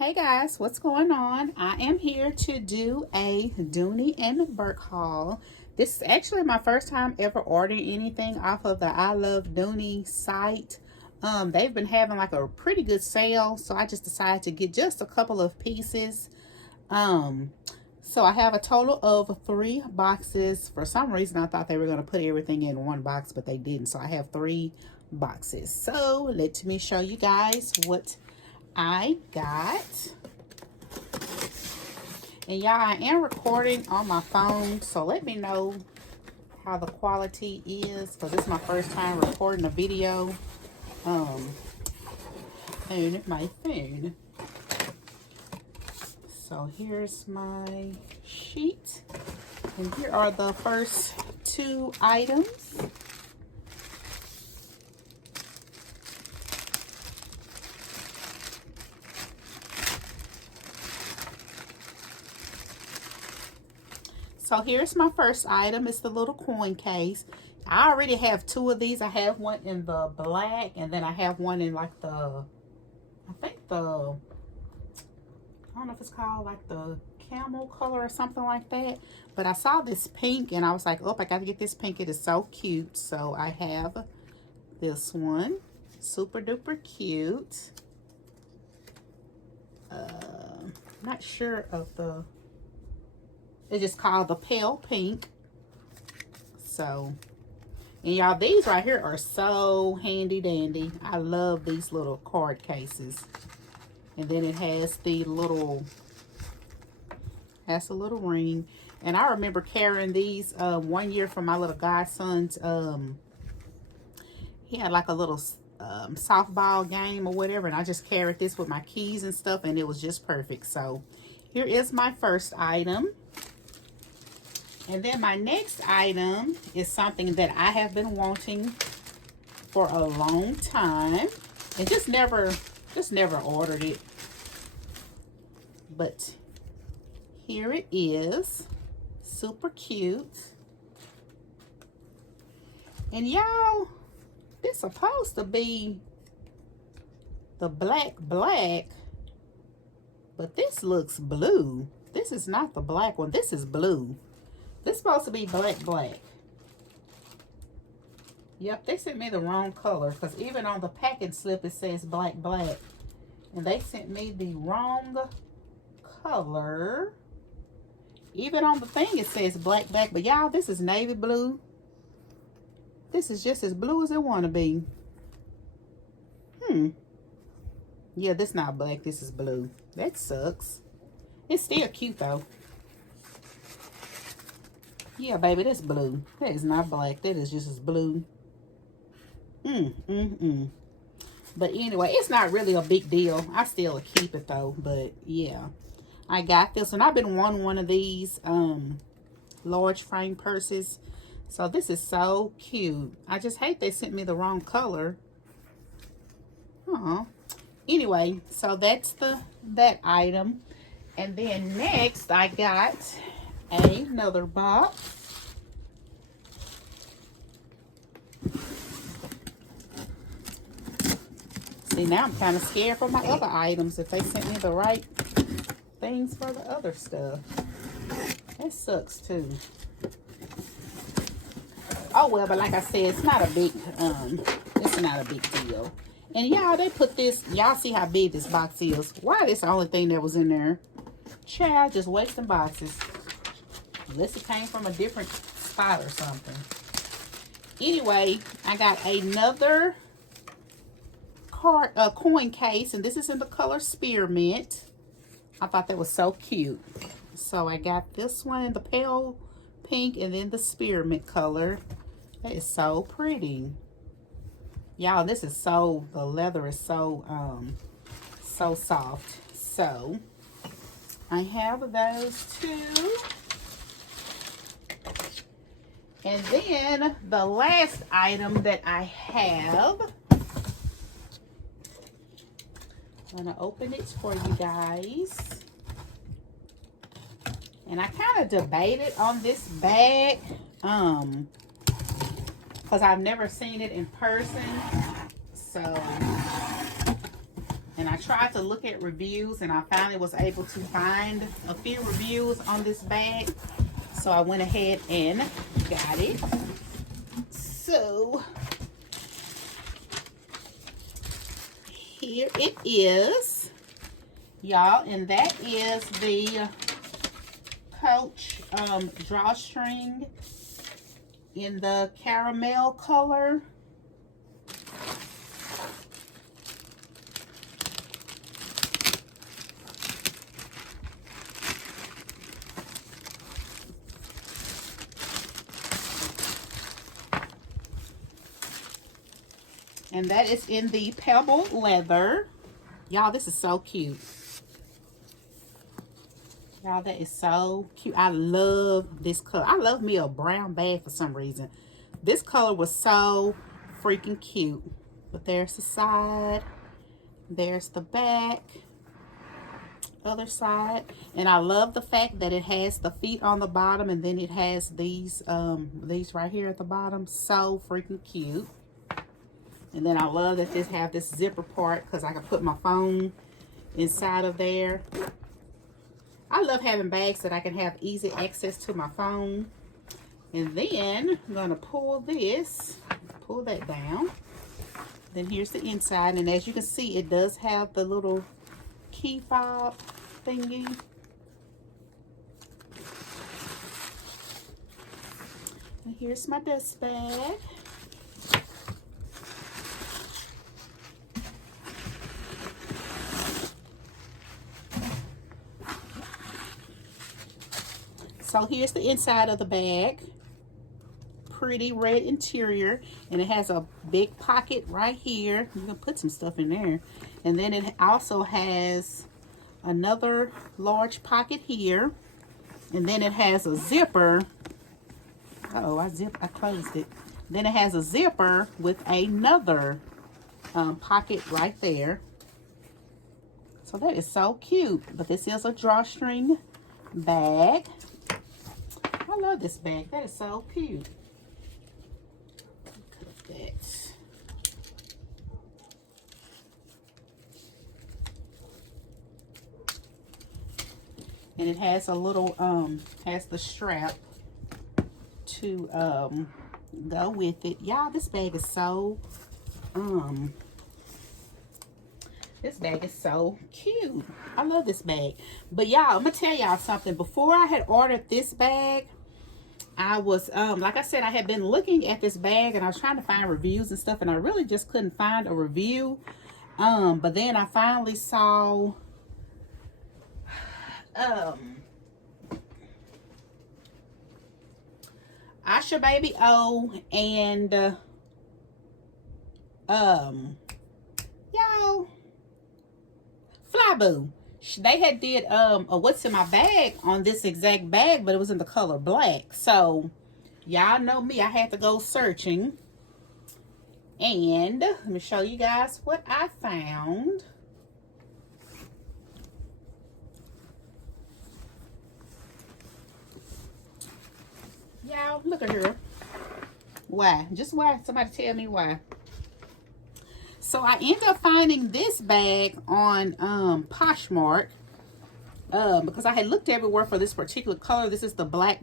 Hey guys, what's going on? I am here to do a DOONEY Bourke haul. This is actually my first time ever ordering anything off of the I Love DOONEY site. They've been having like a pretty good sale, so I just decided to get just a couple of pieces. So I have a total of 3 boxes. For some reason, I thought they were going to put everything in one box, but they didn't. So I have 3 boxes. So let me show you guys what I got. And y'all, I am recording on my phone, so let me know how the quality is, because this is my first time recording a video on my phone. So here's my sheet, and here are the first 2 items. So here's my first item. It's the little coin case. I already have 2 of these. I have one in the black, and then I have one in like the, I don't know if it's called like the camel color or something like that. But I saw this pink and I was like, oh, I got to get this pink. It is so cute. So I have this one. Super duper cute. Not sure of the... It's just called the pale pink. So, and y'all, these right here are so handy dandy. I love these little card cases. And then it has the little, has a little ring. And I remember carrying these one year for my little godson's. He had like a little softball game or whatever. And I just carried this with my keys and stuff. And it was just perfect. So, here is my first item. And then my next item is something that I have been wanting for a long time and just never ordered it. But here it is. Super cute. And y'all, this is supposed to be the black, but this looks blue. This is not the black one. This is blue. This is supposed to be black. Yep, they sent me the wrong color, because even on the packing slip it says black. And they sent me the wrong color. Even on the thing it says black. But y'all, this is navy blue. This is just as blue as it want to be. Yeah, this not black. This is blue. That sucks. It's still cute though. Yeah, baby, that's blue. That is not black. That is just as blue. But anyway, it's not really a big deal. I still keep it though. But yeah, I got this. And I've been wanting one of these large frame purses. So this is so cute. I just hate they sent me the wrong color. Anyway, so that's that item. And then next I got another box. See, now I'm kind of scared for my other items if they sent me the right things for the other stuff. That sucks too. Oh well, but like I said, it's not a big deal. And y'all, they put this, y'all see how big this box is. Why this the only thing that was in there? Child, just wasting boxes. Unless it came from a different spot or something. Anyway, I got another coin case, and this is in the color spearmint. I thought that was so cute. So I got this one in the pale pink and then the spearmint color. That is so pretty. Y'all, this is so, the leather is so so soft. So I have those 2. And then the last item that I have, I'm going to open it for you guys. And I kind of debated on this bag because I've never seen it in person. So And I tried to look at reviews, and I finally was able to find a few reviews on this bag. So I went ahead and got it. So here it is, y'all, and that is the Coach drawstring in the caramel color. And that is in the pebble leather. Y'all, this is so cute. Y'all, that is so cute. I love this color. I love me a brown bag for some reason. This color was so freaking cute. But there's the side. There's the back. Other side. And I love the fact that it has the feet on the bottom, and then it has these right here at the bottom. So freaking cute. And then I love that this have this zipper part, because I can put my phone inside of there. I love having bags that I can have easy access to my phone. And then I'm going to pull that down. Then here's the inside. And as you can see, it does have the little key fob thingy. And here's my dust bag. So here's the inside of the bag. Pretty red interior, and it has a big pocket right here. You can put some stuff in there. And then it also has another large pocket here. And then it has a zipper. Uh-oh, I closed it. Then it has a zipper with another pocket right there. So that is so cute. But this is a drawstring bag. I love this bag. That is so cute. Look at that. And it has a little, has the strap to go with it. Y'all, this bag is so, cute. I love this bag. But y'all, I'm gonna tell y'all something. Before I had ordered this bag, I was, like I said, I had been looking at this bag, and I was trying to find reviews and stuff, and I really just couldn't find a review. But then I finally saw, Asha Baby O and, y'all, Flyboo. They had did a what's in my bag on this exact bag, but it was in the color black. So y'all know me, I had to go searching, and let me show you guys what I found. Y'all, look at her. Why? Just why? Somebody tell me why. So I ended up finding this bag on Poshmark, because I had looked everywhere for this particular color. This is the black,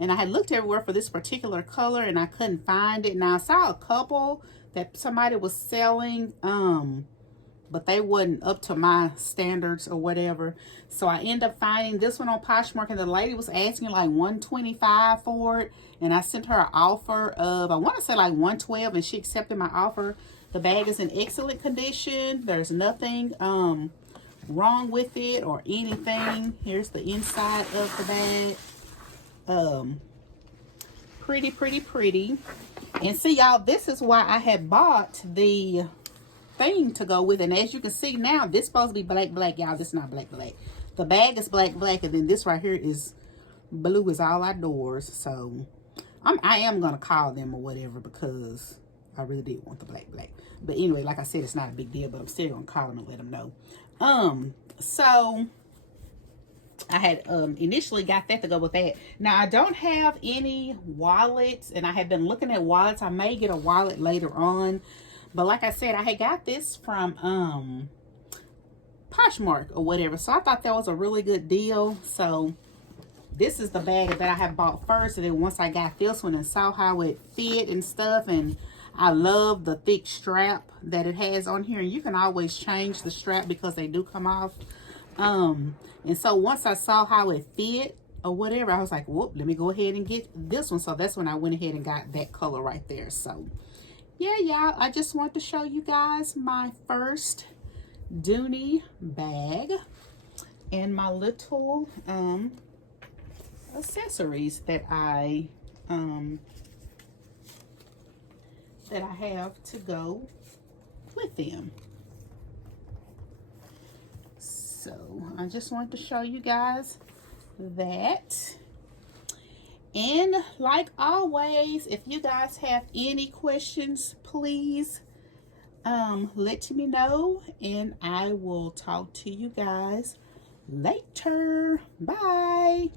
and I had looked everywhere for this particular color, and I couldn't find it. Now I saw a couple that somebody was selling, but they wasn't up to my standards or whatever. So I ended up finding this one on Poshmark, and the lady was asking like $125 for it, and I sent her an offer of, I want to say like $112, and she accepted my offer. The bag is in excellent condition. There's nothing wrong with it or anything. Here's the inside of the bag. Pretty, pretty, pretty. And see, y'all, this is why I had bought the thing to go with. And as you can see now, this is supposed to be black, y'all. This is not black. The bag is black, and then this right here is blue as all outdoors. So I am gonna call them or whatever, because I really did want the black. But anyway, like I said, it's not a big deal, but I'm still gonna call them and let them know. So I had initially got that to go with that. Now I don't have any wallets, and I have been looking at wallets. I may get a wallet later on, but like I said, I had got this from Poshmark or whatever. So I thought that was a really good deal. So this is the bag that I have bought first, and then once I got this one and saw how it fit and stuff, and I love the thick strap that it has on here, and you can always change the strap because they do come off. And so once I saw how it fit or whatever, I was like, whoop, let me go ahead and get this one. So that's when I went ahead and got that color right there. So yeah, y'all, I just want to show you guys my first DOONEY bag and my little accessories that I have to go with them. So I just wanted to show you guys that. And like always, if you guys have any questions, please let me know, and I will talk to you guys later. Bye.